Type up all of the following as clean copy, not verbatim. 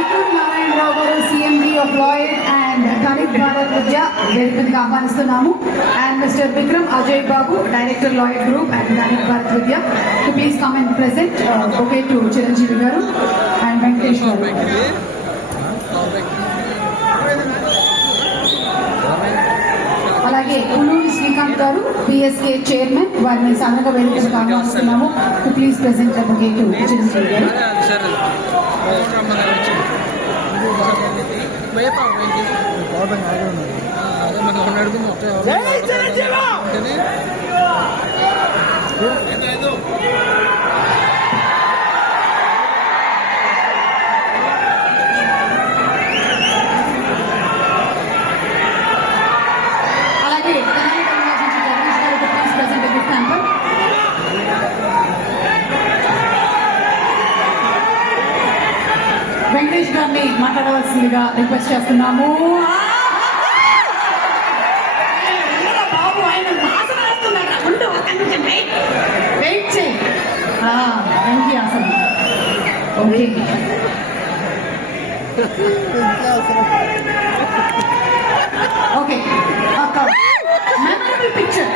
Vikram Narayana Rao garu CMD of Lawyer and Dhanik Bharat Vidya వేదికగా ఆహ్వానిస్తున్నాము. And mister Vikram Ajay Babu, director Lawyer group and Dhanik Bharat Vidya, to please come and present okay to Chiranjeevi garu and Venkatesh గారు. అలాగే పులూరి శ్రీకాంత్ గారు PSK chairman, వారిని సంఘ వేదికగా ఆహ్వానిస్తున్నాము. To please present okay to Chiranjeevi garu. అలాగే వెంకటేష్ గారిని మాట్లాడవలసిందిగా రిక్వెస్ట్ చేస్తున్నాము. బాబు ఆయన వాసన వేస్తున్నాడు, ఉండు ఒక నిమిషం వెయిట్ చేయి. థ్యాంక్ యూ అసలు. Okay, okay, memorable picture.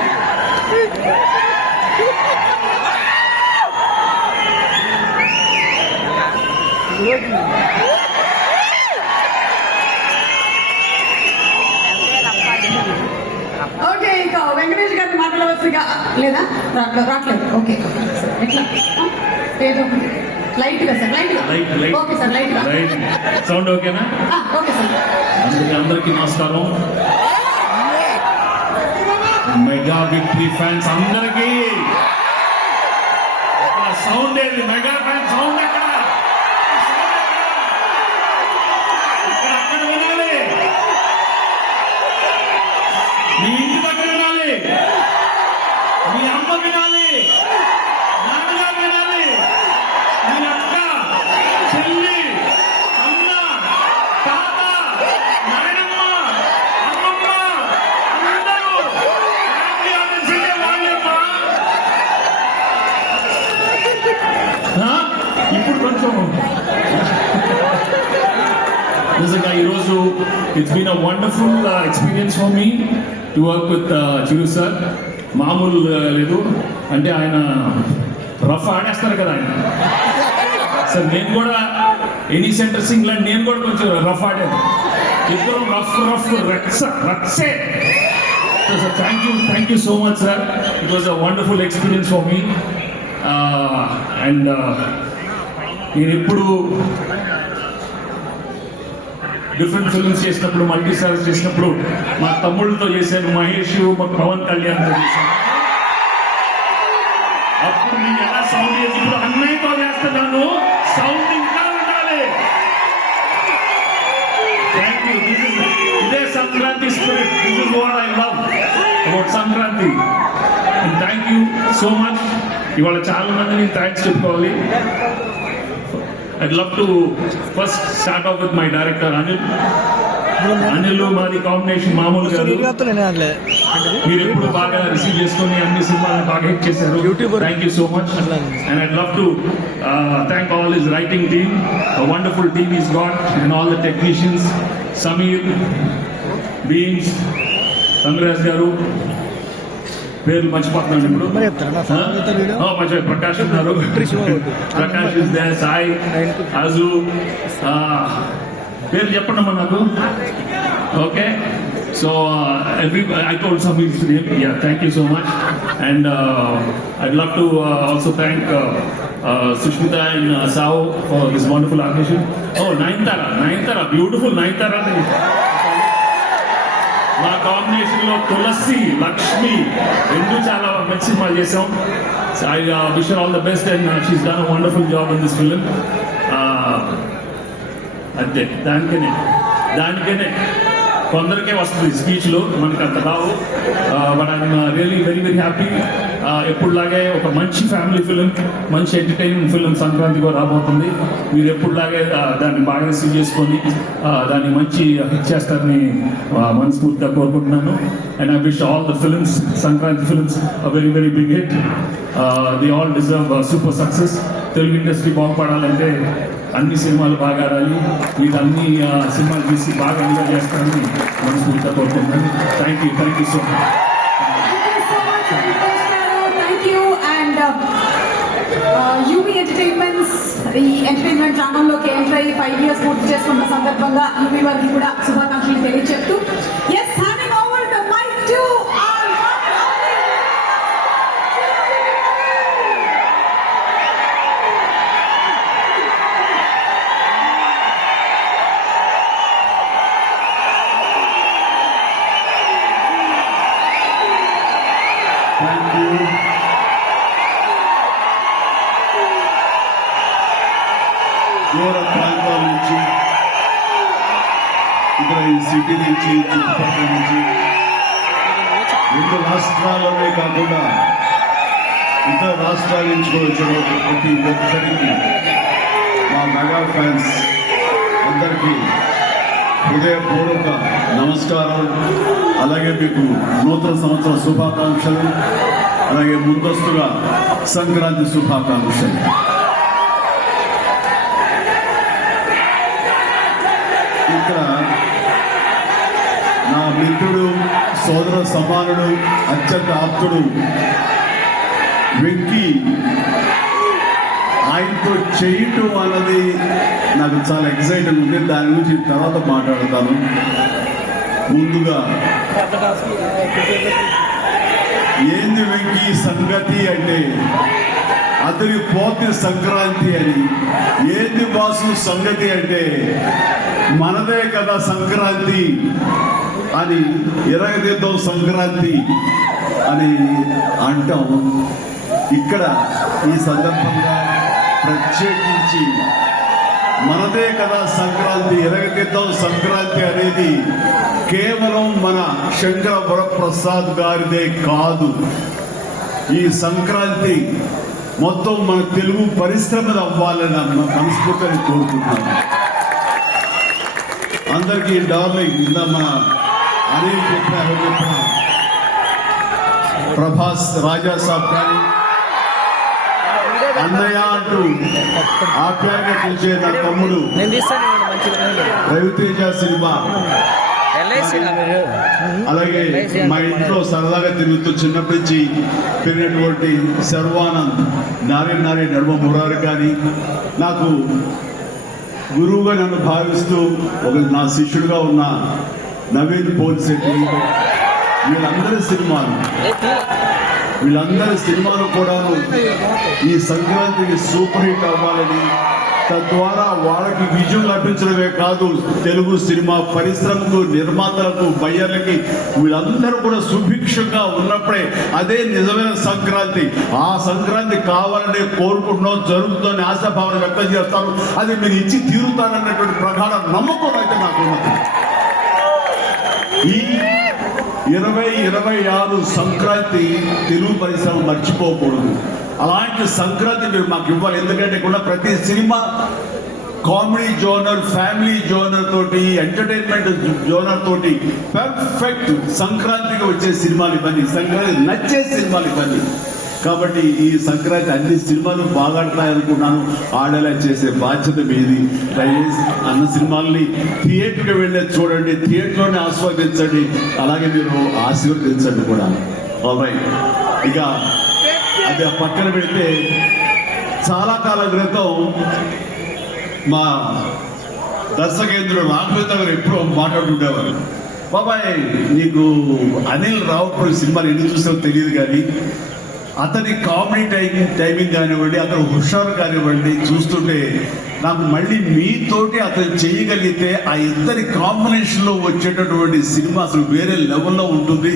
Okay, ఇంకా వెంకటేష్ గారిని మాట్లాడవలసిగా లేదా? రావట్లేదు. ఓకే, ఎట్లా ఏదో లైట్గా సార్, లైట్గా. ఓకే సార్, లైట్గా సౌండ్ ఓకేనా? Okay sir. అందరికీ నమస్కారం. మెగా విక్టరీ ఫ్యాన్స్ అందరికీ సౌండ్ ఏది? మెగా ఫ్యాన్ సౌండ్ ఎక్కడ? అక్కడ వినాలి, మీ ఇంటి దగ్గర వినాలి, మీ అమ్మ వినాలి, నాన్నగారు వినాలి, మీ అక్క, చెల్లి, అన్న, తాత, నాయనమ్మ, అమ్మమ్మ, అందరూ ఫ్యామిలీ ఆడియన్స్ వాళ్ళేమ్మా. ఇప్పుడు కొంచెం నిజంగా ఈరోజు it's been a wonderful experience for me to work with Chiru sir. మామూలు లేదు, అంటే ఆయన రఫ్ ఆడేస్తారు కదా ఆయన. సార్ నేను కూడా ఎనీ సెంటర్ సింగ్ లాంటి నేను కూడా కొంచెం రఫ్ ఆడాను. ఇద్దరు రఫ్ రక్సే. Sir thank you so much sir. It was a wonderful experience for me. And నేను ఎప్పుడు డిఫరెంట్ ఫిల్మ్స్ చేసినప్పుడు, మల్టీ స్టార్స్ చేసినప్పుడు మా తమ్ముళ్ళతో చేశాను, మహేష్, మా పవన్ కళ్యాణ్తో చేశాను. అప్పుడు నేను ఎలా సౌండ్ చేసి ఇప్పుడు అన్నయ్యతో చేస్తున్నాను, సౌండ్ ఇంకా ఉండాలి. Thank you. ఇదే Sankranti spirit. This is what I love about Sankranti. And thank you so much. ఇవాళ చాలా మంది నేను థ్యాంక్స్ చెప్పుకోవాలి. I'd love to first start off with my director Anil. మాది కాంబినేషన్ మామూలు కాదు. మీరు ఎప్పుడు బాగా రిసీవ్ చేసుకుని అన్ని సినిమాలను బాగా హిట్ చేశారు. Thank you so much. And I'd love to thank all his writing team, wonderful team is got, and all the technicians, Sameer, beans, Thangaraj గారు, పేర్లు మర్చిపోతున్నాను ఇప్పుడు. ప్రకాష్ ఉన్నారు, ప్రకాష్ ఇస్ దేర్, సాయి, అజు, పేర్లు చెప్పండి అమ్మా నాకు. Okay, so I told Sameer's name. Yeah, thank you so much. And I'd love to also thank Sushmita and Sao for this wonderful organization. Oh, Nayanthara, beautiful Nayanthara. మా combination లో తులసి, లక్ష్మి రెండు చాలా మంచి సినిమాలు చేసాం. I wish her all the best and she's done a wonderful job in this film. అంతే, దానికనే కొందరికే వస్తుంది స్పీచ్లు, మనకు అంత రావు. But I'm really very very happy. ఎప్పుడులాగే ఒక మంచి ఫ్యామిలీ ఫిలిం, మంచి ఎంటర్టైన్మెంట్ ఫిలిం సంక్రాంతిగా రాబోతుంది. మీరు ఎప్పుడులాగే దాన్ని బాగా రిసీవ్ చేసుకొని దాన్ని మంచి హిట్ చేస్తారని మనస్ఫూర్తిగా కోరుకుంటున్నాను. And I wish all the films, Sankranti films very very big hit. The all deserve super success. Telugu industry బాగుపడాలంటే అన్ని సినిమాలు బాగా ఆడాలి, మీరు అన్ని సినిమాలు తీసి బాగా ఎంజాయ్ చేస్తారని మనస్ఫూర్తిగా కోరుకుంటున్నాను. Thank you so much. Thank you. And UV entertainments ఈ ఎంటర్టైన్మెంట్ రంగంలోకి ఎంటర్ అయ్యి 5 years పూర్తి చేసుకున్న సందర్భంగా యూవీ వారికి కూడా శుభాకాంక్షలు తెలియజేస్తూ as handing over the mic to thank you. దూర ప్రాంతాల నుంచి, ఇక్కడ ఈ సిటీ నుంచి, చుట్టుపక్కల నుంచి, 2 రాష్ట్రాల్లోనే కాకుండా ఇతర రాష్ట్రాల నుంచి కూడా వచ్చిన ప్రతి ఒక్కరికి మా మెగా ఫ్యాన్స్ అందరికీ హృదయపూర్వక నమస్కారం. అలాగే మీకు నూతన సంవత్సర శుభాకాంక్షలు, అలాగే ముందస్తుగా సంక్రాంతి శుభాకాంక్షలు. ఇక్కడ నా మిత్రుడు, సోదర సమానుడు, అత్యంత ఆప్తుడు వెంకీ ఆయనతో చేయటం అన్నది నాకు చాలా ఎక్సైటింగ్ ఉంది. దాని గురించి తర్వాత మాట్లాడతాను. ముందుగా ఏంది వెంకీ సంగతి అంటే అతని పోతే సంక్రాంతి అని. ఏంది బాసు సంగతి అంటే మనదే కదా సంక్రాంతి అని, ఎరగదిద్దాం సంక్రాంతి అని అంటాం. ఇక్కడ ఈ సందర్భంగా ప్రత్యేకించి మనదే కదా సంక్రాంతి, ఎరగదిద్దాం సంక్రాంతి అనేది కేవలం మన శంకర వరప్రసాద్ గారిదే కాదు. ఈ సంక్రాంతి మొత్తం మన తెలుగు పరిశ్రమలు అవ్వాలని మనస్ఫూర్తిగా కోరుకుంటున్నాను. అందరికీ డార్లింగ్ ఇందా మన అనిల్ చెప్పిన ప్రభాస్ రాజా సాబ్ కానీ అన్నయ్య అంటూ ఆప్యాయంగా పిలిచే నా తమ్ముడు రవితేజ సినిమా, అలాగే మా ఇంట్లో సరదాగా తిరుగుతూ చిన్నప్పటి నుంచి పెరిగినటువంటి శర్వానంద్, నారాయణ నడుమ మురారి కానీ, నాకు గురువుగా నన్ను భావిస్తూ ఒక నా శిష్యుడిగా ఉన్న నవీన్ పోల్శెట్టి, వీళ్ళందరి సినిమాలు కూడా ఈ సంక్రాంతికి సూపర్ హిట్ అవ్వాలని, తద్వారా వాళ్ళకి విజయం లభించడమే కాదు, తెలుగు సినిమా పరిశ్రమకు, నిర్మాతలకు, బయ్యర్లకి వీళ్ళందరూ కూడా సుభిక్షంగా ఉన్నప్పుడే అదే నిజమైన సంక్రాంతి. ఆ సంక్రాంతి కావాలనే కోరుకుంటున్నాం, జరుగుతుందని ఆశాభావన వ్యక్తం చేస్తాను. అది మీరు ఇచ్చి తీరుతారన్నటువంటి ప్రగాఢ నమ్మకం అయితే నాకు ఉన్నది. ఈ 2026 సంక్రాంతి తెలుగు పరిశ్రమ మర్చిపోకూడదు. అలాంటి సంక్రాంతి మీరు మాకు ఇవ్వాలి. ఎందుకంటే కూడా ప్రతి cinema comedy genre, family genre తోటి, ఎంటర్టైన్మెంట్ జోనర్ తోటి పర్ఫెక్ట్ సంక్రాంతికి వచ్చే సినిమాలు ఇవన్నీ, సంక్రాంతి నచ్చే సినిమాలు ఇవన్నీ. కాబట్టి ఈ సంక్రాంతి అన్ని సినిమాలు బాగా ఆడతాయనుకున్నాను. ఆడేలా చేసే బాధ్యత మీది. దయచేసి అన్న సినిమాల్ని థియేటర్కి వెళ్ళే చూడండి, థియేటర్లోనే ఆస్వాదించండి, అలాగే మీరు ఆశీర్వదించండి కూడా. రైట్, ఇక అది పక్కన పెడితే చాలా కాలం క్రితం మా దర్శకేంద్రుడు రాఘవేంద్ర గారు ఎప్పుడూ మాట్లాడుతుండేవారు, బాబాయ్ నీకు అనిల్ రావుపూడి సినిమాలు ఎన్ని చూసారో తెలియదు కానీ అతని కామెడీ టైమింగ్ కానివ్వండి, అతను హుషారు కానివ్వండి, చూస్తుంటే నాకు మళ్ళీ మీతోటి అతను చేయగలిగితే ఆ ఇద్దరి కాంబినేషన్లో వచ్చేటటువంటి సినిమా అసలు వేరే లెవెల్లో ఉంటుంది.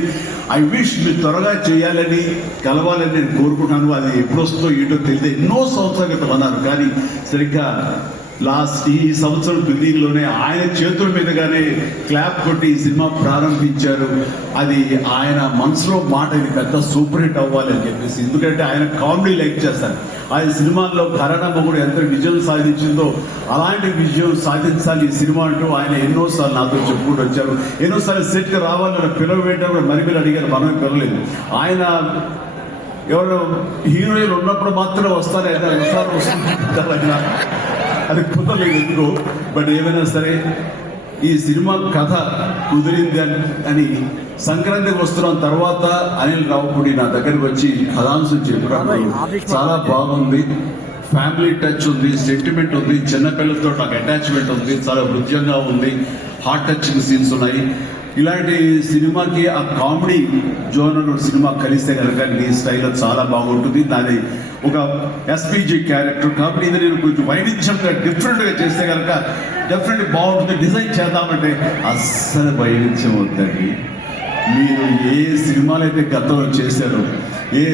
ఐ విష్ మీరు త్వరగా చేయాలని, కలవాలని నేను కోరుకుంటున్నాను. అది ఎప్పుడు వస్తుందో ఏంటో తెలియదు. ఎన్నో సంవత్సరాల క్రితం అన్నారు, కానీ సరిగ్గా ఈ సంవత్సరం బిగినింగ్లోనే ఆయన చేతుల మీదుగానే క్లాప్ కొట్టి ఈ సినిమా ప్రారంభించారు. అది ఆయన మనసులో మాట, ఇది పెద్ద సూపర్ హిట్ అవ్వాలి అని చెప్పేసి. ఎందుకంటే ఆయన కామెడీ లైక్ చేస్తారు. ఆయన సినిమాల్లో కరణమ్మ కూడా ఎంత విజయం సాధించిందో అలాంటి విజయం సాధించాలి ఈ సినిమా అంటూ ఆయన ఎన్నోసార్లు నాతో చెప్పుకుంటూ వచ్చారు. ఎన్నోసార్లు సెట్కి రావాలని పిలవ వేయడం మరి మీరు అడిగారు, మనమే పిలవలేదు. ఆయన ఎవరు హీరోయిన్ ఉన్నప్పుడు మాత్రమే వస్తారు, వస్తారు అది కుదరలేదు ఎందుకు. బట్ ఏమైనా సరే ఈ సినిమా కథ కుదిరింది అని సంక్రాంతికి వస్తున్న తర్వాత అనిల్ రావుపూడి నా దగ్గరికి వచ్చి కథాంశం చెప్పినప్పుడు చాలా బాగుంది, ఫ్యామిలీ టచ్ ఉంది, సెంటిమెంట్ ఉంది, చిన్నపిల్లలతో నాకు అటాచ్మెంట్ ఉంది, చాలా హృదయంగా ఉంది, హార్ట్ టచింగ్ సీన్స్ ఉన్నాయి. ఇలాంటి సినిమాకి ఆ కామెడీ జోనర్ సినిమా కలిస్తే కనుక నీ స్టైల్లో చాలా బాగుంటుంది. దాని ఒక ఎస్పీజీ క్యారెక్టర్ కాబట్టి ఇది నేను కొంచెం వైవిధ్యంగా డిఫరెంట్గా చేస్తే కనుక డెఫినెట్లీ బాగుంటుంది. డిజైన్ చేద్దామంటే అస్సలు వైవిధ్యం వద్దండి. మీరు ఏ సినిమాలు అయితే గతంలో చేశారో, ఏ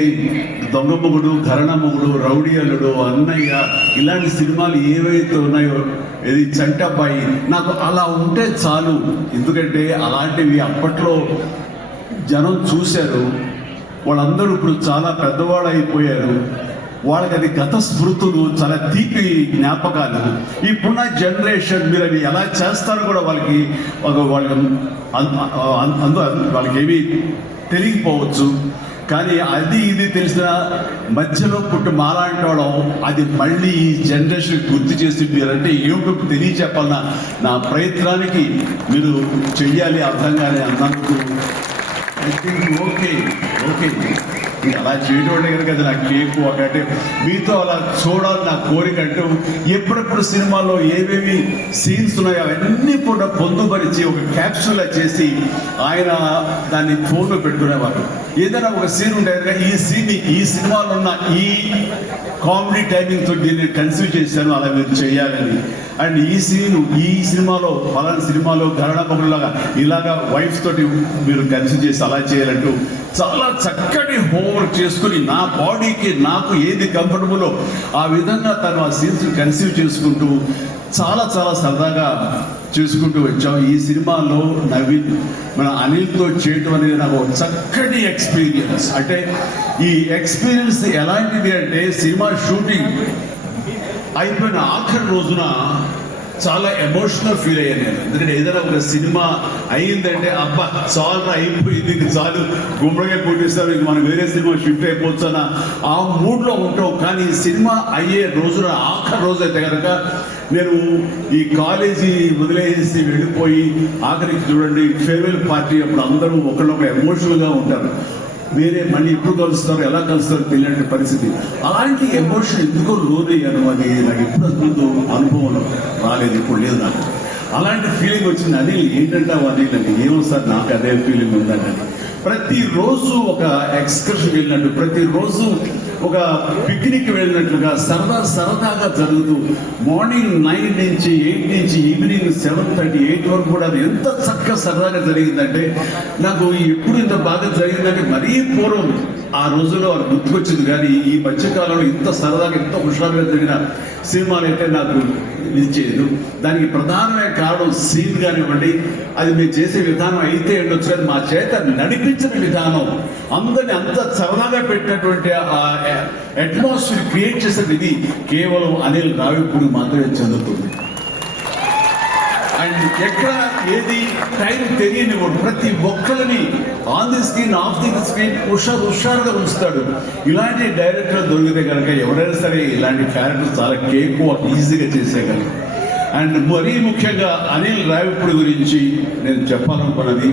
దొంగ మొగుడు, ఘరణ మొగుడు, రౌడీ అల్లుడు, అన్నయ్య, ఇలాంటి సినిమాలు ఏవైతే ఉన్నాయో, ఇది చంటబ్బాయి, నాకు అలా ఉంటే చాలు. ఎందుకంటే అలాంటివి అప్పట్లో జనం చూశారు, వాళ్ళందరూ ఇప్పుడు చాలా పెద్దవాళ్ళు అయిపోయారు, వాళ్ళకి అది గత స్మృతులు, చాలా తీపి జ్ఞాపకాలు. ఇప్పుడున్న జనరేషన్ మీరు అవి ఎలా చేస్తారో కూడా వాళ్ళకి వాళ్ళకి ఏమీ తెలియకపోవచ్చు. కానీ అది ఇది తెలిసిన మధ్యలో పుట్టి మాలాంటి వాళ్ళం అది మళ్ళీ ఈ జనరేషన్ గుర్తు చేసి మీరంటే ఏమిటో తెలియచెప్పాలన్న నా ప్రయత్నానికి మీరు చెయ్యాలి అర్థంగానే అన్నందుకు ఐ థింక్ ఓకే అలా చేయడం కనుక అది నా కేకు ఒకటే మీతో అలా చూడాలి నా కోరిక. అంటూ ఎప్పుడెప్పుడు సినిమాలో ఏవేవి సీన్స్ ఉన్నాయో అవన్నీ కూడా పొందుపరిచి ఒక క్యాప్సూల్ చేసి ఆయన దాన్ని ఫోన్లో పెట్టుకునేవారు. ఏదైనా ఒక సీన్ ఉండేది, ఈ సినిమాలో ఉన్న ఈ కామెడీ టైమింగ్ తోటి నేను కన్సీవ్ చేశాను, అలా మీరు చేయాలని. అండ్ ఈ సినిమాలో ఫలానా సినిమాలో ఘరణ పగులాగా ఇలాగా వైఫ్ తోటి మీరు కన్సీవ్ చేసి అలా చేయాలంటూ చాలా చక్కటి హోంవర్క్ చేసుకుని నా బాడీకి నాకు ఏది కంఫర్టబుల్లో ఆ విధంగా తను ఆ సీన్స్ కన్సీవ్ చేసుకుంటూ చాలా చాలా సరదాగా చేసుకుంటూ వచ్చాం. ఈ సినిమాలో నవీన్ మన అనిల్తో చేయటం అనేది నాకు చక్కటి ఎక్స్పీరియన్స్. అంటే ఈ ఎక్స్పీరియన్స్ ఎలాంటిది అంటే సినిమా షూటింగ్ అయిపోయిన ఆఖరి రోజున చాలా ఎమోషనల్ ఫీల్ అయ్యాను నేను. ఎందుకంటే ఏదైనా ఒక సినిమా అయ్యిందంటే అబ్బా చాలా అయిపోయింది, ఇది చాలు, గుమ్మడిగా కొట్టేస్తారు, ఇది మనం వేరే సినిమా షిఫ్ట్ అయిపోవచ్చు అన్న ఆ మూడ్లో ఉంటాం. కానీ సినిమా అయ్యే రోజున ఆఖరి రోజు అయితే కనుక నేను ఈ కాలేజీ వదిలేసి వెళ్ళిపోయి ఆఖరికి చూడండి ఫేర్వెల్ పార్టీ అప్పుడు అందరూ ఒకళ్ళొక ఎమోషనల్గా ఉంటారు. వేరే మళ్ళీ ఎప్పుడు కలుస్తారు, ఎలా కలుస్తారో తెలియని పరిస్థితి. అలాంటి ఎమోషన్ ఎందుకో లోనయ్యాను. అది నాకు ఎప్పుడు ముందు అనుభవం రాలేదు, ఇప్పుడు లేదు నాకు. అలాంటి ఫీలింగ్ వచ్చింది. అనిల్ ఏంటంటే అనిల్ అంటే ఏమో సార్ నాకు అదే ఫీలింగ్ ఉందని. ప్రతిరోజు ఒక ఎక్స్కర్షన్ వెళ్ళినట్టు, ప్రతిరోజు ఒక పిక్నిక్ వెళ్ళినట్లుగా సరదాగా జరుగుతూ మార్నింగ్ 9 నుంచి 8 నుంచి ఈవినింగ్ 7:30, 8 వరకు కూడా అది ఎంత చక్కగా సరదాగా జరిగిందంటే నాకు ఎప్పుడు ఇంత బాగా జరిగిందంటే మరీ పూర్వం ఆ రోజుల్లో అది గుర్తుకొచ్చింది. కానీ ఈ మధ్యకాలంలో ఇంత సరదాగా ఇంత హుషారుగా జరిగిన సినిమాలు అయితే నాకు నిలిచేది. దానికి ప్రధానమైన కారణం సీన్ కానివ్వండి, అది మేము చేసే విధానం అయితే ఉండొచ్చు, కానీ మా చేత నడిపించిన విధానం, అందరినీ అంత సరదాగా పెట్టినటువంటి ఆ అట్మాస్ఫియర్ క్రియేట్ చేసేది ఇది కేవలం అనిల్ రావిపూడి మాత్రమే చెందుతుంది. అండ్ ఎక్కడ ఏది టైం తెలియనివాడు, ప్రతి ఒక్కరిని on the screen off the screen హుషారుగా ఉంచుతాడు. ఇలాంటి డైరెక్టర్ దొరికితే కనుక ఎవరైనా సరే ఇలాంటి క్యారెక్టర్ చాలా కేకు ఈజీగా చేసేయగలరు. అండ్ మరీ ముఖ్యంగా అనిల్ రావిపూడి గురించి నేను చెప్పాలనుకున్నది,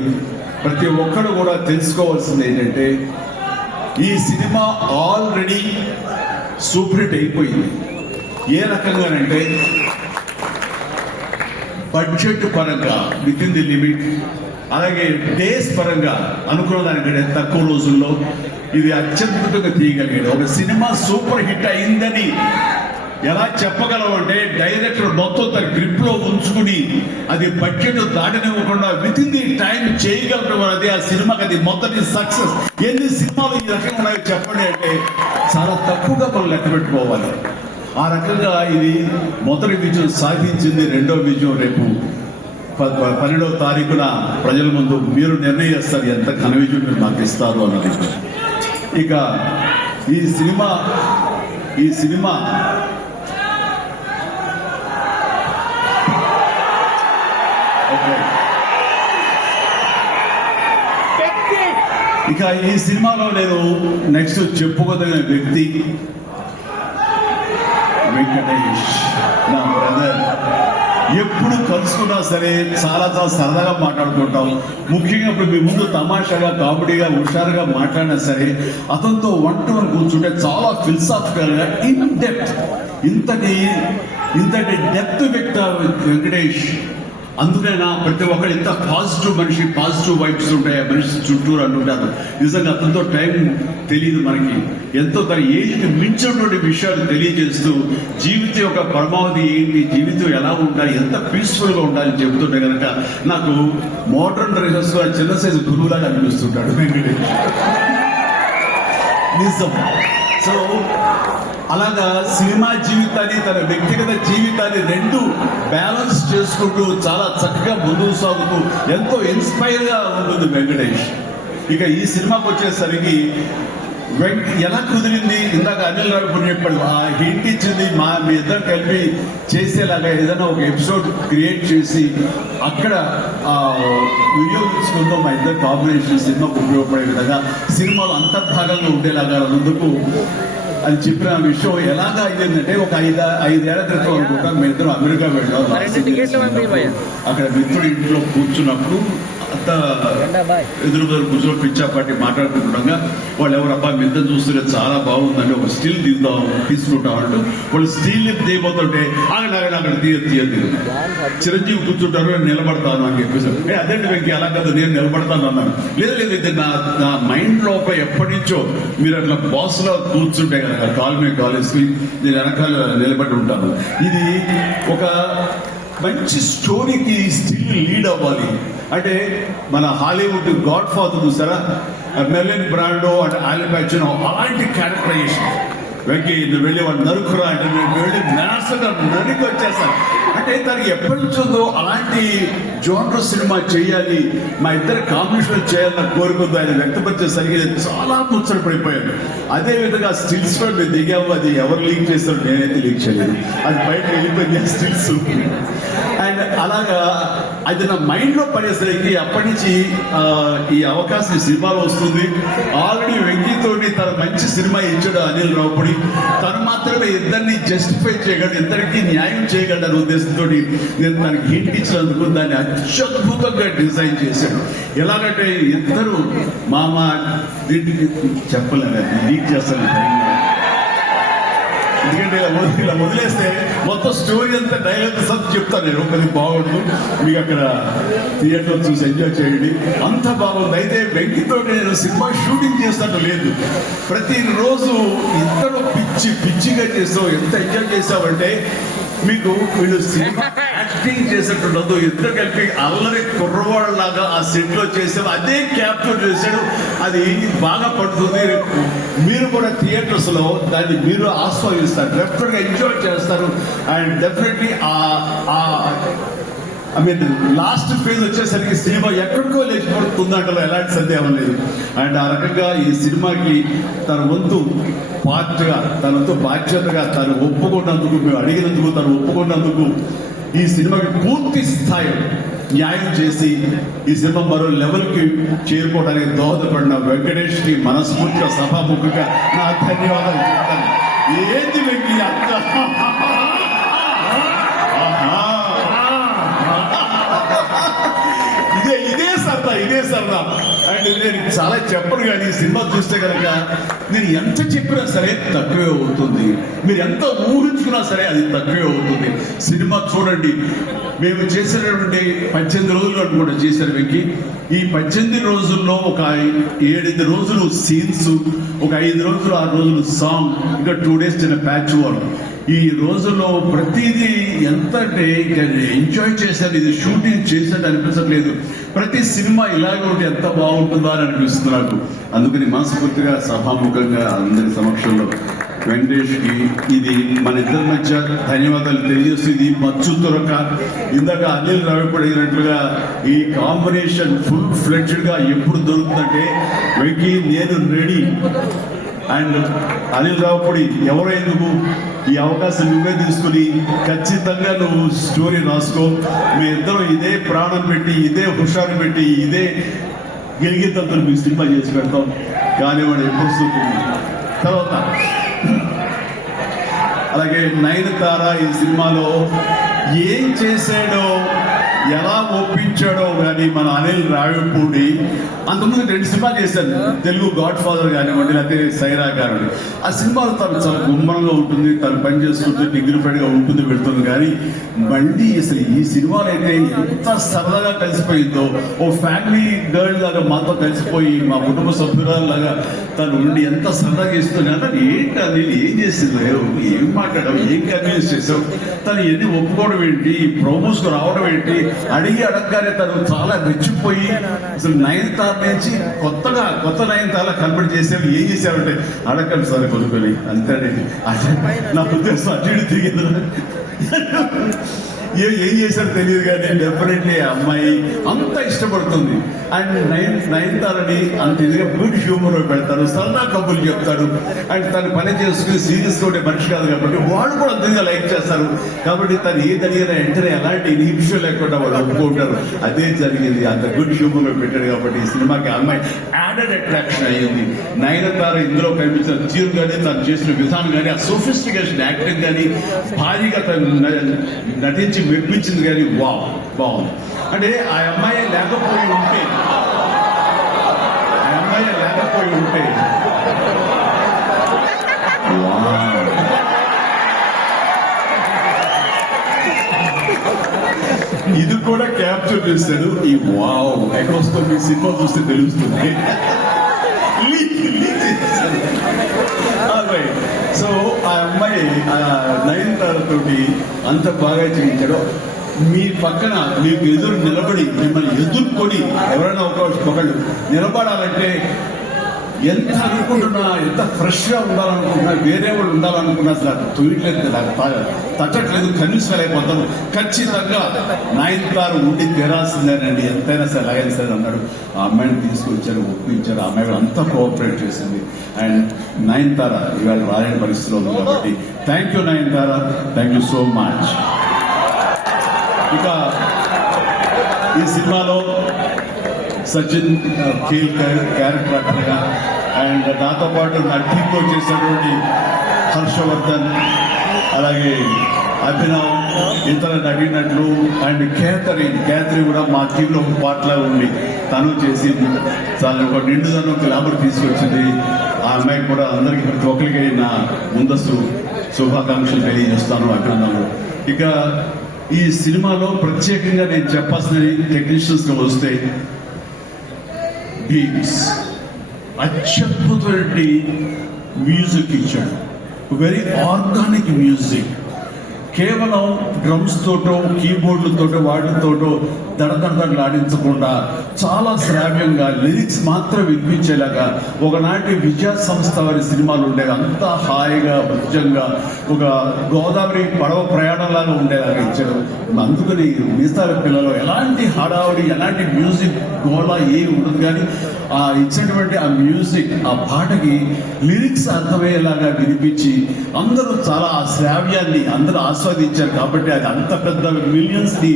ప్రతి ఒక్కరు కూడా తెలుసుకోవాల్సింది ఏంటంటే ఈ సినిమా ఆల్రెడీ సూపర్ హిట్ అయిపోయింది. ఏ రకంగానంటే బడ్జెట్ పరంగా విత్ ఇన్ ది లిమిట్, అలాగే డేస్ పరంగా అనుకున్న దానికంటే తక్కువ రోజుల్లో ఇది అత్యద్భుతంగా తీయగలిగాడు. ఒక సినిమా సూపర్ హిట్ అయిందని ఎలా చెప్పగలం అంటే డైరెక్టర్ మొత్తం తన గ్రిప్ లో ఉంచుకుని అది బడ్జెట్ దాటనివ్వకుండా విత్ ఇన్ ది టైం చేయగలడం అనేది ఆ సినిమాకి అది మొదటి సక్సెస్. ఎన్ని సినిమాలు ఈ రకంగా ఉన్నాయో చెప్పండి అంటే చాలా తక్కువగా మనం లెక్క పెట్టుకోవాలి. ఆ రకంగా ఇది మొదటి విజయం సాధించింది. రెండో విజయం రేపు 12వ తారీఖున ప్రజల ముందు మీరు నిర్ణయిస్తారు ఎంత ఘన విజయం మీరు మాకు ఇస్తారు అన్నది. ఇక ఈ సినిమా ఇక ఈ సినిమాలో నేను నెక్స్ట్ చెప్పుకోదగిన వ్యక్తి వెంకటేష్ నా బ్రదర్. ఎప్పుడు కలుసుకున్నా సరే చాలా చాలా సరదాగా మాట్లాడుకుంటాం. ముఖ్యంగా ఇప్పుడు మీ ముందు తమాషాగా కామెడీగా హుషారుగా మాట్లాడినా సరే అతనితో వన్ టు వన్ కూర్చుంటే చాలా ఫిలసాఫికల్గా ఇన్ డెప్త్ ఇంతటి డెప్త్ వ్యక్త వెంకటేష్. అందుకైనా ప్రతి ఒక్కరు ఎంత పాజిటివ్ మనిషి, పాజిటివ్ వైబ్స్ ఉంటాయి ఆ మనిషి చుట్టూరు అంటుంటారు. నిజంగా అతనితో టైం తెలియదు మనకి. ఎంతో తన ఏజ్కి మించినటువంటి విషయాలు తెలియజేస్తూ జీవితం యొక్క పరమావధి ఏంటి, జీవితం ఎలా ఉండాలి, ఎంత పీస్ఫుల్గా ఉండాలని చెబుతుంటే కనుక నాకు మోడర్న్ డ్రెసెస్ లో చిన్న సైజు గురువులాగా అనిపిస్తుంటాడు వెంకటేష్. నిజం. సో అలాగా సినిమా జీవితాన్ని తన వ్యక్తిగత జీవితాన్ని రెండు బ్యాలెన్స్ చేసుకుంటూ చాలా చక్కగా ముందుకు సాగుతూ ఎంతో ఇన్స్పైర్ గా ఉంటుంది వెంకటేష్. ఇక ఈ సినిమాకి వచ్చేసరికి ఎలా కుదిరింది, ఇందాక అనిల్ రావు ఇప్పుడు చెప్పాడు, ఆ హింట్ ఇచ్చింది మీ ఇద్దరు కలిపి చేసేలాగా ఏదైనా ఒక ఎపిసోడ్ క్రియేట్ చేసి అక్కడ వినియోగించుకుందాం మా ఇద్దరు కాంబినేషన్ సినిమాకు ఉపయోగపడే విధంగా సినిమాలో అంతర్భాగంగా ఉండేలాగా అందుకు అని చెప్పిన విషయం ఎలాగా అయ్యిందంటే ఒక 5 ఏళ్ల క్రితం అనుకుంటా మీ ఇద్దరు అమెరికా వెళ్ళాం. అక్కడ మిత్రుడి ఇంట్లో కూర్చున్నప్పుడు అంత ఎదురు కూర్చొని పిచ్చాపాటి మాట్లాడుకుంటుండగా వాళ్ళు ఎవరు అబ్బా మీ ఇద్దరు చూస్తుంటే చాలా బాగుందండి ఒక స్టిల్ తీసుకుంటాం అంటూ వాళ్ళు స్టిల్ తీయబోతుంటే అక్కడ తీయదు చిరంజీవి కూర్చుంటారు నేను నిలబడతాను అని చెప్పేసి అదేంటి వెంకీ అలా కాదు నేను నిలబడతాను అన్నాను. లేదు ఇది నా మైండ్ లోపల ఎప్పటి నుంచో మీరు అట్లా బాస్ లో కూర్చుంటే కనుక కాలేజ్కి నేను వెనకాల నిలబడి ఉంటాను. ఇది ఒక మంచి స్టోరీకి స్టిల్ లీడ్ అవ్వాలి అంటే మన హాలీవుడ్ గాడ్ ఫాదర్ చూసారా, మెర్లిన్ బ్రాండో అండ్ ఆల్ పచినో అలాంటి క్యారెక్టరైజేషన్. వెంకీ వెళ్ళి వాడు నరుకురా అంటే నేను వెళ్ళి నాసగా నరికి వచ్చేస్తాను అంటే తనకి ఎప్పటి నుంచో అలాంటి జోనర్ సినిమా చేయాలి, మా ఇద్దరు కాంబినేషన్ చేయాలన్న కోరుకుందో ఆయన వ్యక్తపరిచేసరికి చాలా ముచ్చట పడిపోయాడు. అదే విధంగా స్టిల్స్ కూడా మేము దిగాము, అది ఎవరు లీక్ చేస్తారో నేనైతే లీక్ చేయలేదు, అది బయట వెళ్ళిపోయింది స్టిల్స్. అండ్ అలాగా అది నా మైండ్ లో పడేసరికి అప్పటి నుంచి ఈ అవకాశం సినిమాలో వస్తుంది. ఆల్రెడీ వెంకీతోటి తన మంచి సినిమా ఇచ్చాడు అనిల్ రావుపూడి, తను మాత్రమే ఇద్దరిని జస్టిఫై చేయగలడు, ఇద్దరికి న్యాయం చేయగలడు ఉద్దేశంతో నేను తనకి హింట్ ఇచ్చినందుకు దాన్ని అత్యద్భుతంగా డిజైన్ చేశాడు. ఎలాగంటే ఇద్దరు మామ దీనికి చెప్పలేదు లీక్ చేస్తాను ఎందుకంటే ఇలా వదిలేస్తే మొత్తం స్టోరీ అంతా డైలాగ్ సబ్ చెప్తాను నేను, అది బాగుండు మీకు అక్కడ థియేటర్ చూసి ఎంజాయ్ చేయండి, అంత బాగుంది. అయితే వెంకితో నేను సినిమా షూటింగ్ చేస్తాను లేదు, ప్రతిరోజు ఇద్దరు పిచ్చిగా చేసావు, ఎంత ఎంజాయ్ చేసావంటే మీకు వీళ్ళు సినిమా యాక్టింగ్ చేసేట్టు ఇద్దరు కలిపి అల్లరి కుర్రవాళ్ళలాగా ఆ సెట్ లో చేసావు, అదే క్యాప్చర్ చేశాడు, అది బాగా పడుతుంది. మీరు కూడా థియేటర్స్ లో దాన్ని మీరు ఆస్వాదిస్తారు, డెఫినెట్ గా ఎంజాయ్ చేస్తారు. అండ్ డెఫినెట్లీ లాస్ట్ ఫేజ్ వచ్చేసరికి సినిమా ఎక్కడికో లేచిపడుతుందంటలో ఎలాంటి సందేహం లేదు. అండ్ ఆ రకంగా ఈ సినిమాకి తన వంతు పార్ట్గా తన వంతు బాధ్యతగా తను ఒప్పుకున్నందుకు, మేము అడిగినందుకు తను ఒప్పుకున్నందుకు ఈ సినిమాకి పూర్తి స్థాయి న్యాయం చేసి ఈ సినిమా మరో లెవెల్కి చేరుకోవడానికి దోహదపడిన వెంకటేష్ కి మనస్ఫూర్తిగా సభాముఖంగా నా ధన్యవాదాలు చెప్తాను. ఏంది వెంకీ అంత ఇదే సరదా. అండ్ నేను చాలా చెప్పను కానీ సినిమా చూస్తే కనుక నేను ఎంత చెప్పినా సరే తక్కువే అవుతుంది, మీరు ఎంత ఊహించుకున్నా సరే అది తక్కువే అవుతుంది. సినిమా చూడండి, మేము చేసినటువంటి 18 రోజులు అనుకుంటా చేశారు వెంకీ. ఈ 18 రోజుల్లో ఒక 7-8 రోజులు సీన్స్, ఒక 5 రోజులు 6 రోజులు సాంగ్, ఇంకా 2 days చిన్న ప్యాచ్ వర్క్. ఈ రోజుల్లో ప్రతిదీ ఎంత అంటే ఎంజాయ్ చేశాను, ఇది షూటింగ్ చేశాను అనిపించట్లేదు. ప్రతి సినిమా ఇలాగే ఉంటే ఎంత బాగుంటుందో అని అనిపిస్తుంది నాకు. అందుకని మనస్ఫూర్తిగా సభాముఖంగా అందరి సమక్షంలో వెంకటేష్ కి ఇది మన ఇద్దరి మధ్య ధన్యవాదాలు తెలియజేస్తూ, ఇది మచ్చు దొరక ఇందాక అనిల్ రావిపడినట్లుగా ఈ కాంబినేషన్ ఫుల్ ఫ్లెడ్జ్డ్ గా ఎప్పుడు దొరుకుతుందంటే వెంకీ నేను రెడీ. అండ్ అనిల్ రావుపూడి ఎవరో ఎందుకు ఈ అవకాశం నువ్వే తీసుకుని ఖచ్చితంగా నువ్వు స్టోరీ రాసుకో, మీ ఇద్దరు ఇదే ప్రాణం పెట్టి, ఇదే హుషారు పెట్టి, ఇదే గెలిగేతంతో మీకు సినిమా చేసి పెడతాం. కానీ వాడు ఎప్పుడు చూస్తుంది తర్వాత అలాగే నయనతార ఈ సినిమాలో ఏం చేశాడో ఎలా ఒప్పించాడో కానీ మన అనిల్ రావిపూడి అంతకుముందు 2 సినిమాలు చేశాను, తెలుగు గాడ్ ఫాదర్ కానివ్వండి లేకపోతే సైరా కానివ్వండి. ఆ సినిమాలో తను చాలా గుమ్మరంగా ఉంటుంది, తను పని చేసుకుంటూ డిగ్నిఫైడ్గా ఉంటుంది పెడుతుంది. కానీ మళ్ళీ అసలు ఈ సినిమాలో అయితే ఎంత సరదాగా కలిసిపోయిందో, ఓ ఫ్యామిలీ గర్ల్ లాగా మాతో కలిసిపోయి మా కుటుంబ సభ్యురాల్లాగా తను ఉండి ఎంత సరదాగా ఇస్తుంది. అంటే ఏంటి అనిల్ ఏం చేసింది, ఏం మాట్లాడవు, ఏం కన్విన్స్ చేసావు, తను ఎన్ని ఒప్పుకోవడం ఏంటి, ప్రోమోస్కు రావడం ఏంటి, అడిగి అడగగానే తను చాలా రెచ్చిపోయి అసలు నయనతార నుంచి కొత్త నయనతార కనబడి చేసేవి ఏం చేసావంటే అడగండి సార్ కొనుక్కొని అంతే. నా ఉద్దేశం అటు తిరిగింది. ఏం చేశారో తెలియదు కానీ డెఫినెట్లీ అమ్మాయి అంత ఇష్టపడుతుంది. అండ్ నయనతారని అంత ఇదిగా బ్యూటీ హ్యూమర్ పెడతారు, సరదా కబుర్లు చెప్తాడు. అండ్ తను పని చేసుకుని సీరియస్ గా ఉండే మనిషి కాదు కాబట్టి వాళ్ళు కూడా అంతగా లైక్ చేస్తారు. కాబట్టి తను ఏది అడిగినా వెంటనే ఎలాంటి ఇన్హిబిషన్ లేకుండా వాళ్ళు ఒప్పుకుంటారు. అదే జరిగింది, అంత గుడ్ హ్యూమర్ లో పెట్టాడు కాబట్టి ఈ సినిమాకి అమ్మాయి యాడెడ్ అట్రాక్షన్ అయ్యింది. నయనతార ఇందులో కనిపించిన తీరు కానీ తను చేసిన విధానం కానీ ఆ సోఫిస్టికేషన్ యాక్టింగ్ కానీ భారీగా తను నటించి మెప్పించింది. కానీ బాగుంది. అంటే ఆ అమ్మాయి లేకపోయి ఉంటే ఇది కూడా క్యాప్చర్ చేశాడు. ఈ వావ్ ఎక్కడ వస్తుంది, మీ సినిమా చూస్తే తెలుస్తుంది. సో ఆ అమ్మాయి నయనతార తోటి అంత బాగా చేయించాడు. మీ పక్కన మీకు ఎదురు నిలబడి మిమ్మల్ని ఎదుర్కొని ఎవరైనా ఒకళ్ళు నిలబడాలంటే ఎంత అనుకుంటున్నా, ఎంత ఫ్రెష్ గా ఉండాలనుకుంటున్నా, వేరే వాళ్ళు ఉండాలనుకున్నా అసలు తొయ్యట్లేదు, తట్టట్లేదు, కనిపించలేకపోతాను. ఖచ్చితంగా నయనతార ఉండి తెరాల్సిందేనండి, ఎంతైనా సరే అలాగైనా సరే అన్నాడు. ఆ అమ్మాయిని తీసుకొచ్చారు, ఒప్పించారు. ఆ అమ్మాయి అంతా కోఆపరేట్ చేసింది. అండ్ నయనతార ఇవాళ రాలేని పరిస్థితిలో ఉంది కాబట్టి thank you Nayanthara, thank you so much. ఇక ఈ సినిమాలో సచిన్ కేల్కర్ క్యారెక్టర్ యాక్టర్గా అండ్ నాతో పాటు నా టీంతో చేసినటువంటి హర్షవర్ధన్, అలాగే అభినవ్, ఇతర నటీనటులు అండ్ క్యాథరిన్ కూడా మా టీంలో ఒక పాటలా ఉండి తను చేసి చాలా ఒక నిండుదనం గ్లామర్ తీసుకొచ్చింది. ఆ అమ్మాయి కూడా అందరికీ ప్రతి ఒక్కరికి నా ముందస్తు శుభాకాంక్షలు తెలియజేస్తాను, అభినందనలు. ఇక ఈ సినిమాలో ప్రత్యేకంగా నేను చెప్పాల్సిన టెక్నీషియన్స్గా వస్తే బీట్స్ అత్యద్భుతమైన మ్యూజిక్ ఇచ్చాడు. Very organic music. కేవలం డ్రమ్స్ తోటో కీబోర్డులతోటో వాటితోటో దడదడలాడించకుండా చాలా శ్రావ్యంగా లిరిక్స్ మాత్రం వినిపించేలాగా ఒకనాటి విజయ సంస్థ వారి సినిమాలు ఉండేవి. అంతా హాయిగా భుజంగా ఒక గోదావరి పడవ ప్రయాణంలాగా ఉండేలాగా ఇచ్చాడు. అందుకని మిగతా పిల్లలు ఎలాంటి హడావుడి, ఎలాంటి మ్యూజిక్ గోళ ఏమి ఉండదు. కానీ ఆ ఇచ్చినటువంటి ఆ మ్యూజిక్, ఆ పాటకి లిరిక్స్ అర్థమయ్యేలాగా వినిపించి అందరూ చాలా ఆ శ్రావ్యాన్ని అందరూ ఆస్వాదించారు. కాబట్టి అది అంత పెద్ద మిలియన్స్ ని,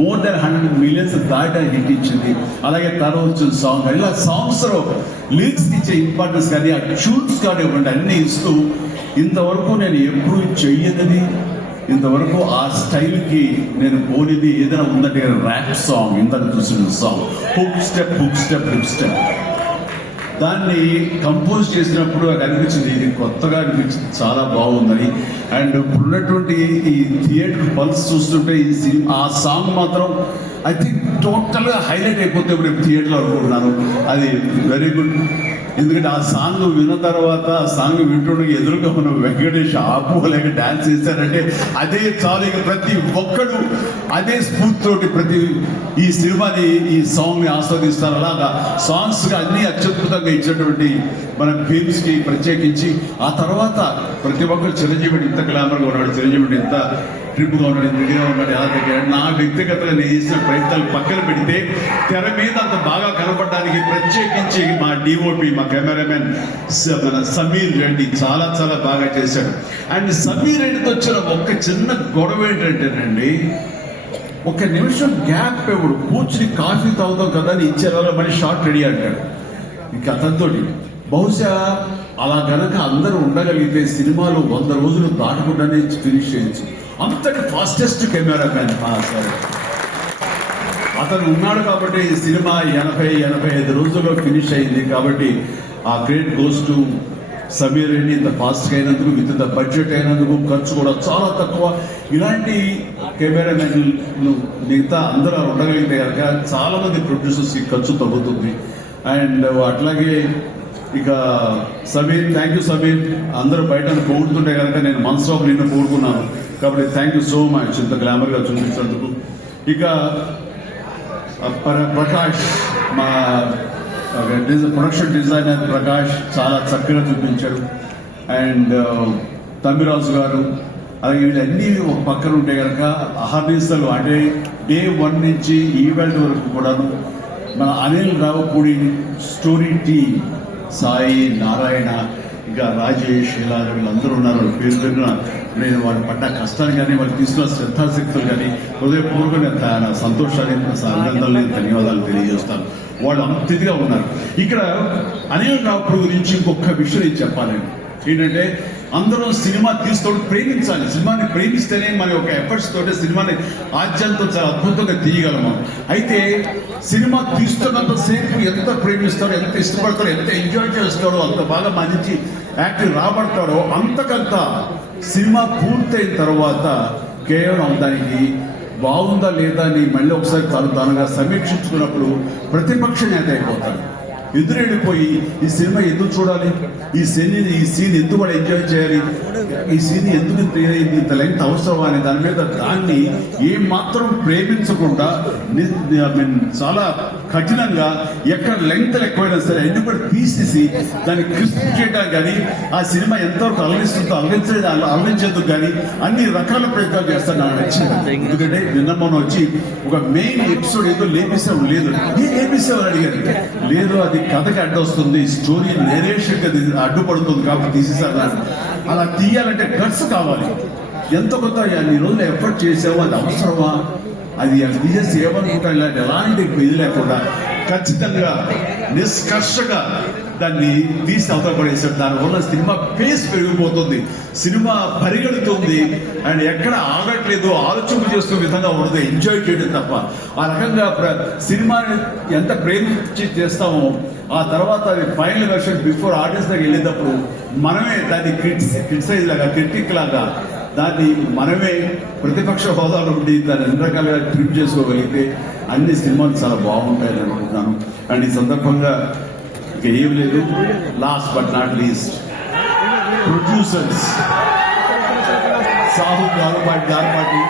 మోర్ దెన్ 100 మిలియన్స్ దాటా హిట్ ఇచ్చింది. అలాగే తర్వాత వచ్చిన సాంగ్, ఇలా సాంగ్స్ లో లిరిక్స్ ఇచ్చే ఇంపార్టెన్స్ కానీ ఆ ట్యూన్స్ కానీ ఇవ్వండి అన్ని ఇస్తూ ఇంతవరకు నేను ఎప్పుడు చెయ్యదని, ఇంతవరకు ఆ స్టైల్కి నేను పోనిది ఏదైనా ఉందంటే ర్యాప్ సాంగ్, ఇంతకు చూసిన సాంగ్ హుక్ స్టెప్ దాన్ని కంపోజ్ చేసినప్పుడు అది అనిపించింది, ఇది కొత్తగా అనిపించింది, చాలా బాగుందని. అండ్ ఇప్పుడున్నటువంటి ఈ థియేటర్ పల్స్ చూస్తుంటే ఈ సినిమా ఆ సాంగ్ మాత్రం ఐ థింక్ టోటల్గా హైలైట్ అయిపోతే ఇప్పుడు థియేటర్లో అనుకుంటున్నాను. అది వెరీ గుడ్. ఎందుకంటే ఆ సాంగ్ విన్న తర్వాత ఆ సాంగ్ వింటుండే ఎదురుగా ఉన్న వెంకటేష్ ఆపులేక డాన్స్ చేశారంటే అదే చాలు. ఇక ప్రతి ఒక్కడు అదే స్ఫూర్తితోటి ప్రతి ఈ సినిమాని, ఈ సాంగ్ ని ఆస్వాదిస్తారు. అలాగా సాంగ్స్ అన్ని అత్యద్భుతంగా ఇచ్చినటువంటి మన ఫిల్మ్స్ కి ప్రత్యేకించి ఆ తర్వాత ప్రతి ఒక్కరు చిరంజీవి ఇంత గ్లామర్గా ఉన్నాడు, చిరంజీవి ఇంత ట్రిప్గా ఉన్నాడు, ఇంతగా ఉన్నాడు. అలాగే నా వ్యక్తిగతంగా నేను చేసిన ప్రయత్నాలు పక్కన పెడితే తెర మీద అంత బాగా కనపడడానికి ప్రత్యేకించి మా డిఓపి, మా కెమెరామెన్ మన సమీర్ రెడ్డి చాలా చాలా బాగా చేశాడు. అండ్ సమీర్ రెడ్డితో వచ్చిన ఒక్క చిన్న గొడవ ఏంటంటేనండి, ఒక నిమిషం గ్యాప్ ఇవ్వడు, కూర్చుని కాఫీ తాగుతాం కదా అని ఇచ్చారు, మళ్ళీ షార్ట్ రెడీ అంటాడు. ఇంకా అతనితోటి బహుశా అలా గనక అందరూ ఉండగలిగితే సినిమాలు 100 రోజులు దాటకుండానే ఫినిష్ చేయొచ్చు. అంతటి ఫాస్టెస్ట్ కెమెరా మ్యాన్ సార్ అతను ఉన్నాడు కాబట్టి ఈ సినిమా 80-85 రోజుల్లో ఫినిష్ అయింది. కాబట్టి ఆ credit goes to Sameer Reddy. ఇంత ఫాస్ట్గా అయినందుకు, విత్ ద బడ్జెట్ అయినందుకు, ఖర్చు కూడా చాలా తక్కువ. ఇలాంటి కెమెరామెన్లు మిగతా అందరూ ఉండగలిగితే కనుక చాలా మంది ప్రొడ్యూసర్స్ ఈ ఖర్చు తగ్గుతుంది. అండ్ అట్లాగే ఇక సమీర్, థ్యాంక్ యూ సమీర్. అందరూ బయట పొగుడుతుంటే కనుక నేను మనసులో నిన్ను పొగుడుకున్నాను. కాబట్టి థ్యాంక్ యూ సో మచ్ ఇంత గ్లామర్గా చూపించినందుకు. ఇక ప్రకాష్, మా ప్రొడక్షన్ డిజైనర్ ప్రకాష్ చాలా చక్కగా చూపించాడు. అండ్ తమ్మిరాజు గారు, అలాగే వీళ్ళన్నీ ఒక పక్కన ఉంటే కనుక అహర్నిశలు అంటే Day 1 నుంచి ఈవెంట్ వరకు కూడాను మన అనిల్ రావుపూడి స్టోరీ టీమ్, సాయి, నారాయణ, ఇంకా రాజేష్, ఇలా వీళ్ళందరూ ఉన్నారు. పేరు పేరున నేను వాళ్ళు పడ్డ కష్టాన్ని కానీ వాళ్ళు తీసుకున్న శ్రద్ధాశక్తులు కానీ హృదయపూర్వకంగా సంతోషాన్ని, అభినందనలు, ధన్యవాదాలు తెలియజేస్తాను. వాళ్ళు అంత ఇదిగా ఉన్నారు. ఇక్కడ అనిల్ రావుపూడి గురించి ఇంకొక విషయం నేను చెప్పాలండి. ఏంటంటే అందరూ సినిమా తీసుకోవడం ప్రేమించాలి. సినిమాని ప్రేమిస్తేనే మన యొక్క ఎఫర్ట్స్ తోటి సినిమాని ఆద్యంతో చాలా అద్భుతంగా తీయగలము. అయితే సినిమా తీస్తున్నంత సేపు ఎంత ప్రేమిస్తాడో, ఎంత ఇష్టపడతాడో, ఎంత ఎంజాయ్ చేస్తాడో, అంత బాగా మంచి యాక్టింగ్ రాబడతాడో, అంతకంత సినిమా పూర్తయిన తర్వాత కేవలం దానికి బాగుందా లేదా అని మళ్ళీ ఒకసారి తానుగా సమీక్షించుకున్నప్పుడు ప్రతిపక్ష నేత అయిపోతాడు. ఎదురెళ్ళిపోయి ఈ సినిమా ఎందుకు చూడాలి, ఈ సీన్ ఎందుకు వాడు ఎంజాయ్ చేయాలి, ఈ సీన్ ఎందుకు ఇంత లెంగ్త్ అవసరమా అనే దాని మీద దాన్ని ఏం మాత్రం ప్రేమించకుండా చాలా కఠినంగా ఎక్కడ లెంగ్త్ ఎక్కువైనా సరే ఎందుకు కూడా తీసేసి దాన్ని క్రిస్ప్ చేయడానికి కానీ ఆ సినిమా ఎంతవరకు అలరిస్తుందో అలరించేందుకు కానీ అన్ని రకాల ప్రయత్నాలు చేస్తాను. నాకు నచ్చింది. ఎందుకంటే నిన్న మొన్న వచ్చి ఒక మెయిన్ ఎపిసోడ్ ఏదో లేపేసావు, లేదు ఏం లేపేసావు అని అడిగారు. లేదు అది కథకి అడ్డొస్తుంది, స్టోరీ నేరేషన్ అడ్డుపడుతుంది కాబట్టి తీసేసారు. అలా తీయాలంటే గట్స్ కావాలి. ఎంత కొంత అన్ని రోజులు ఎఫర్ట్ చేసావు, అది అవసరమా, అది తీసేసి ఏమనుకుంటా ఇలాంటి ఎలాంటి ఇది లేకుండా ఖచ్చితంగా నిష్కర్షగా దాన్ని తీసి అవతలపడేశారు. దానివల్ల సినిమా పేస్ పెరిగిపోతుంది, సినిమా పరిగెడుతుంది, అండ్ ఎక్కడ ఆగట్లేదు, ఆలోచన చేసుకునే విధంగా ఉండదు, ఎంజాయ్ చేయడం తప్ప. ఆ రకంగా సినిమాని ఎంత ప్రేమించి చేస్తామో ఆ తర్వాత అది ఫైనల్ వెర్షన్ బిఫోర్ ఆడియన్స్ దగ్గర వెళ్ళేటప్పుడు మనమే దాన్ని క్రిటిసైజ్ లాగా, క్రిటిక్ లాగా దాన్ని మనమే ప్రతిపక్ష హోదాలో ఉండి దాన్ని అన్ని రకాలుగా ట్రిప్ చేసుకోగలిగితే అన్ని సినిమాలు చాలా బాగుంటాయని అనుకుంటున్నాను. అండ్ ఈ సందర్భంగా ఇక ఏం లేదు, last but not least producers Sahu Garapati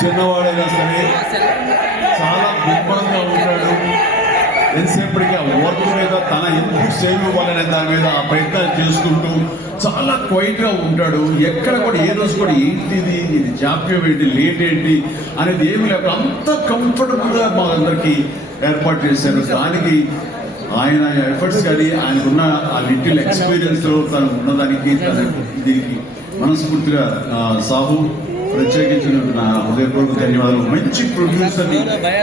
చిన్నవాడైనా సరే చాలా దుర్బలంగా ఉంటాడు. ఎంతసేపటికి ఆ వర్క్ మీద తన ఇన్పుట్ సేవ్ ఇవ్వాలనే దాని మీద ఆ ప్రయత్నాలు చేసుకుంటూ చాలా క్వైట్ గా ఉంటాడు. ఎక్కడ కూడా ఏ రోజు కూడా ఏంటిది, ఇది జాప్యం ఏంటి, లేట్ ఏంటి అనేది ఏమి లేక అంత కంఫర్టబుల్ గా మా అందరికి ఏర్పాటు చేశారు. దానికి ఆయన ఎఫర్ట్స్ కానీ ఆయనకున్న ఆ లిటిల్ ఎక్స్పీరియన్స్ లో తను ఉన్నదానికి దీనికి మనస్ఫూర్తిగా సాహు ప్రత్యేకించిన నా హృదయపూర్వక ధన్యవాదాలు. మంచి ప్రొడ్యూసర్ని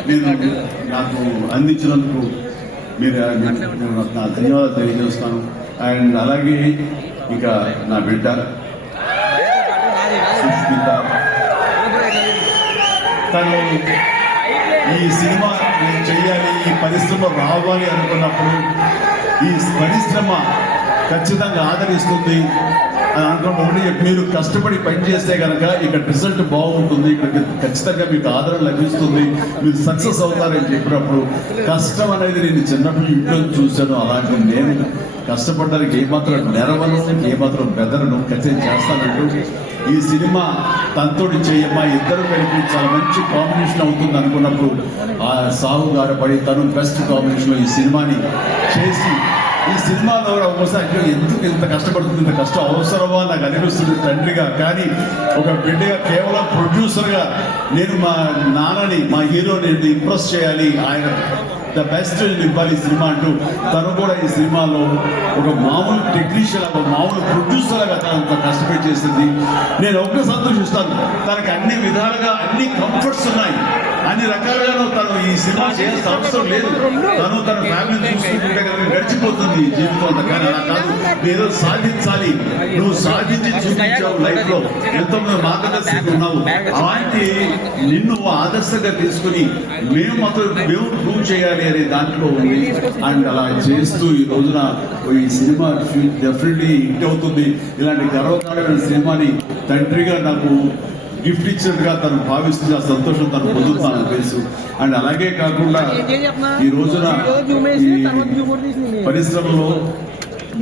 నేను నాకు అందించినందుకు మీరు నా ధన్యవాదాలు తెలియజేస్తాను. అండ్ అలాగే ఇక నా బిడ్డ సుష్మిత, తను ఈ సినిమా నేను చెయ్యాలి, ఈ పరిశ్రమ రావాలి అనుకున్నప్పుడు ఈ పరిశ్రమ ఖచ్చితంగా ఆదరిస్తుంది అని అనుకున్నప్పుడు మీరు కష్టపడి పని చేస్తే కనుక ఇక్కడ రిజల్ట్ బాగుంటుంది, ఇక్కడ ఖచ్చితంగా మీకు ఆదరణ లభిస్తుంది, మీరు సక్సెస్ అవుతారని చెప్పినప్పుడు కష్టం అనేది నేను చిన్నప్పుడు ఇంట్లో చూశాను. అలాంటి నేను కష్టపడడానికి ఏమాత్రం నెరవను, ఏమాత్రం బెదరను, ఖచ్చితంగా చేస్తానంటూ ఈ సినిమా తనతోటి చేయమ్మా, ఇద్దరు కలిపి చాలా మంచి కాంబినేషన్ అవుతుంది అనుకున్నప్పుడు ఆ సాహు గారపడి తను బెస్ట్ కాంబినేషన్ లో ఈ సినిమాని చేసి ఈ సినిమాలో ఒకసారి ఎందుకు ఇంత కష్టపడుతుంది, ఇంత కష్టం అవసరమా నాకు అనిపిస్తుంది తండ్రిగా. కానీ ఒక బిడ్డగా కేవలం ప్రొడ్యూసర్గా నేను మా నాన్నని, మా హీరోని ఇంప్రెస్ చేయాలి, ఆయన ద బెస్ట్ ఇవ్వాలి సినిమా అంటూ తను కూడా ఈ సినిమాలో ఒక మామూలు టెక్నీషియన్, ఒక మామూలు ప్రొడ్యూసర్ గా తనంత కష్టపడి చేసింది. నేను ఒక్క సంతోషిస్తాను, తనకి అన్ని విధాలుగా అన్ని కంఫర్ట్స్ ఉన్నాయి. అన్ని రకాలుగాను తను ఈ సినిమా చేయాల్సిన అవసరం లేదు. తను తన ఫ్యామిలీ చూసుకుంటుంటే కనుక గడిచిపోతుంది ఈ జీవితం అంతా. కానీ అలా కాదు, ఏదో సాధించాలి. నువ్వు సాధించి చూపించావు లైఫ్ లో, ఎంతో మంది మార్గదర్శకులు ఉన్నావు. అలాంటి నిన్ను ఆదర్శంగా తీసుకుని మేము ప్రూవ్ చేయాలి అనే దాంట్లో ఉంది. అండ్ అలా చేస్తూ ఈ రోజున ఈ సినిమా డెఫినెట్లీ హిట్ అవుతుంది. ఇలాంటి గర్వకారమైన సినిమాని తండ్రిగా నాకు గిఫ్ట్ ఇచ్చినట్టుగా తను భావిస్తుంది. ఆ సంతోషం తను పొందుతానని తెలుసు. అండ్ అలాగే కాకుండా ఈ రోజున ఈ పరిశ్రమలో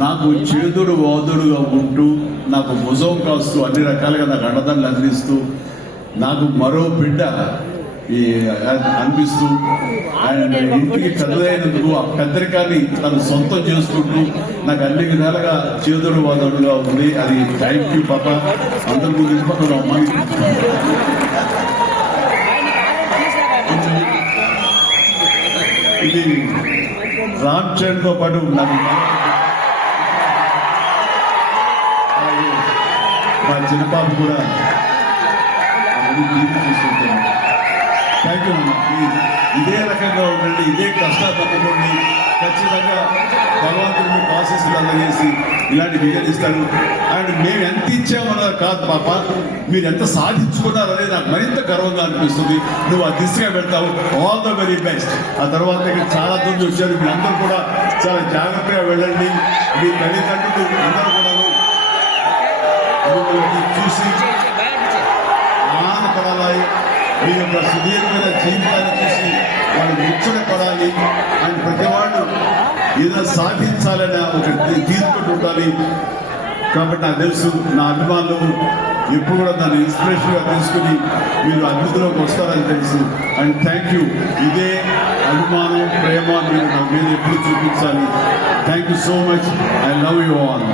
నాకు చేదుడు వాదుడుగా ఉంటూ, నాకు భుజం కాస్తూ, అన్ని రకాలుగా నాకు అండదండలు అందిస్తూ, నాకు మరో బిడ్డ అనిపిస్తూ, అండ్ ఇంటికి పెద్దదైనందుకు ఆ పెద్దరికాన్ని తను సొంతం చేసుకుంటూ నాకు అన్ని విధాలుగా చేదుడు వాదడుగా ఉంది. అది థ్యాంక్ యూ పాప. అందరి ముందు పక్కన అమ్మాయి ఇది రామ్ చరణ్ తో పాటు నాకు మా చిన్న పాప కూడా చూస్తుంటాను. థ్యాంక్ యూ అమ్మా. ప్లీజ్ ఇదే రకంగా ఉండండి, ఇదే కష్టాలు తప్పకండి. ఖచ్చితంగా భగవంతుడు మీకు ఆశీస్సులు అందజేసి ఇలాంటి విజయాలు ఇస్తాడు. అండ్ మేము ఎంత ఇచ్చామన్నది కాదు పాప, మీరు ఎంత సాధించుకున్నారు అనేది నాకు మరింత గర్వంగా అనిపిస్తుంది. నువ్వు ఆ దిశగా వెళ్తావు. All the very best. ఆ తర్వాత ఇక్కడ చాలా మంది వచ్చారు, మీరందరూ కూడా చాలా జాగ్రత్తగా వెళ్ళండి. మీ తల్లిదండ్రులు అందరూ కూడా చూసి ఆనందపడాలి. మీ యొక్క సుదీర్ఘమైన జీవితాన్ని చూసి వాళ్ళు ముచ్చటపడాలి. అండ్ ప్రతి వాళ్ళు ఏదో సాధించాలనే ఒక తీరుతో ఉండాలి. కాబట్టి నాకు తెలుసు నా అభిమానులు ఎప్పుడు కూడా దాన్ని ఇన్స్పిరేషన్గా తీసుకుని మీరు అభివృద్ధిలోకి వస్తారని తెలుసు. And thank you. ఇదే అభిమానం, ప్రేమ మీరు నా మీద ఎప్పుడు చూపించాలి. Thank you so much. I love you all.